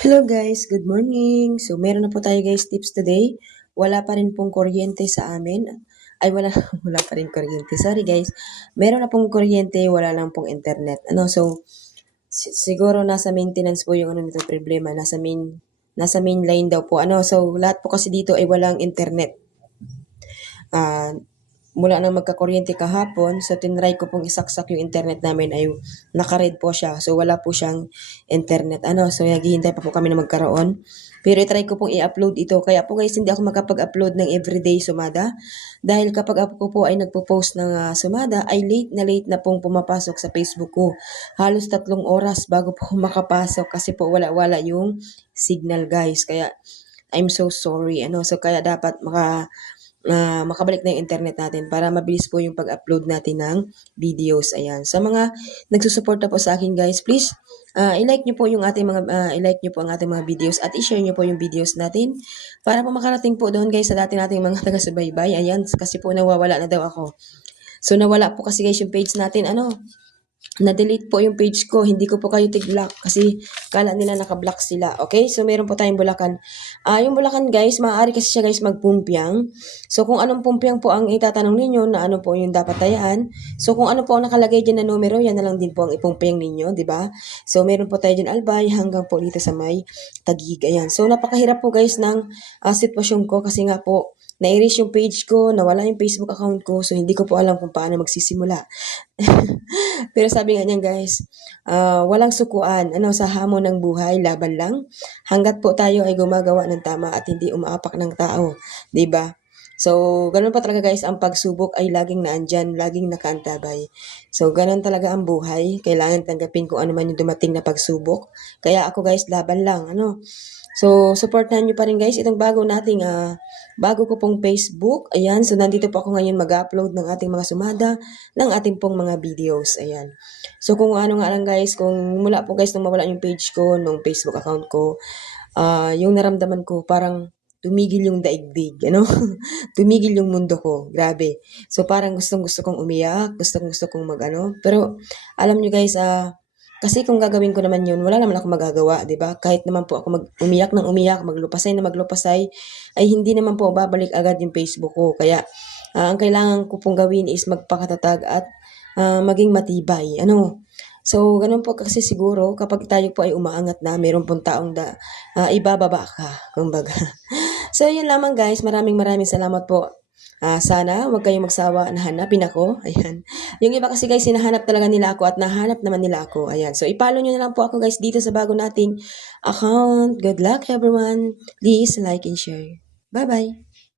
Hello guys, good morning. So meron na po tayo guys tips today. Wala pa rin pong kuryente sa amin. Ay wala wala pa rin kuryente. Sorry guys. Meron na pong kuryente, wala lang pong internet. Siguro nasa maintenance po yung nito problema, nasa main line daw po. So lahat po kasi dito ay walang internet. Ah, mula nang magkakuryente kahapon, so tinry ko pong isaksak yung internet namin ay naka-red po siya. So wala po siyang internet. So naghihintay pa po kami na magkaroon. Pero i-try ko pong i-upload ito. Kaya po guys, hindi ako makapag-upload ng everyday sumada. Dahil kapag ako po ay nagpo-post ng sumada, ay late na pong pumapasok sa Facebook ko. Halos 3 oras bago po makapasok kasi po wala-wala yung signal guys. Kaya I'm so sorry. So kaya dapat makabalik na yung internet natin para mabilis po yung pag-upload natin ng videos. Ayan. Sa mga nagsusuporta po sa akin guys, please i-like nyo po yung ating mga i-like nyo po ang ating mga videos at i-share nyo po yung videos natin para po makarating po doon guys sa dati nating mga taga-subaybay. Ayan, kasi po nawawala na daw ako. So nawala po kasi guys yung page natin. Na-delete po yung page ko. Hindi ko po kayo tig-block kasi kala nila naka-block sila. Okay? So, meron po tayong Bulacan. Yung Bulacan, guys, maaari kasi siya, guys, magpumpiang. So, kung anong pumpiang po ang itatanong ninyo na ano po yung dapat tayaan. So, kung ano po ang nakalagay dyan na numero, yan na lang din po ang ipumpiang ninyo, di ba? So, meron po tayo dyan Albay hanggang po dito sa may Taguig. Ayan. So, napakahirap po, guys, ng sitwasyon ko kasi nga po, na-erase yung page ko, nawala yung Facebook account ko, so hindi ko po alam kung paano magsisimula. Pero sabi nga niyan guys, walang sukuan, sa hamon ng buhay, laban lang. Hanggat po tayo ay gumagawa ng tama at hindi umaapak ng tao, 'di ba? So, ganun pa talaga guys, ang pagsubok ay laging naandyan, laging nakaantabay. So, ganun talaga ang buhay. Kailangan tanggapin kung ano man yung dumating na pagsubok. Kaya ako guys, laban lang, So, supportahan nyo pa rin guys itong bago ko pong Facebook. Ayan, so nandito po ako ngayon mag-upload ng ating mga sumada, ng ating pong mga videos. Ayan. So, kung ano nga lang guys, kung mula po guys nung mawala yung page ko, nung Facebook account ko, yung naramdaman ko parang tumigil yung daigdig, tumigil yung mundo ko. Grabe. So, parang gustong-gusto kong umiyak, gustong-gusto kong Pero, alam nyo guys, kasi kung gagawin ko naman yun, wala naman ako magagawa, di ba? Kahit naman po ako umiyak ng umiyak, maglupasay na maglupasay, ay hindi naman po babalik agad yung Facebook ko. Kaya, ang kailangan ko pong gawin is magpakatatag at maging matibay. So, ganun po kasi siguro, kapag tayo po ay umaangat na, mayroon pong taong ibababa ka, kumbaga. So, yun lamang guys. Maraming salamat po. Sana huwag kayong magsawa na hanapin ako. Ayan. Yung iba kasi guys, hinahanap talaga nila ako at nahanap naman nila ako. Ayan. So, ipalo nyo na lang po ako guys dito sa bago nating account. Good luck everyone. Please like and share. Bye-bye.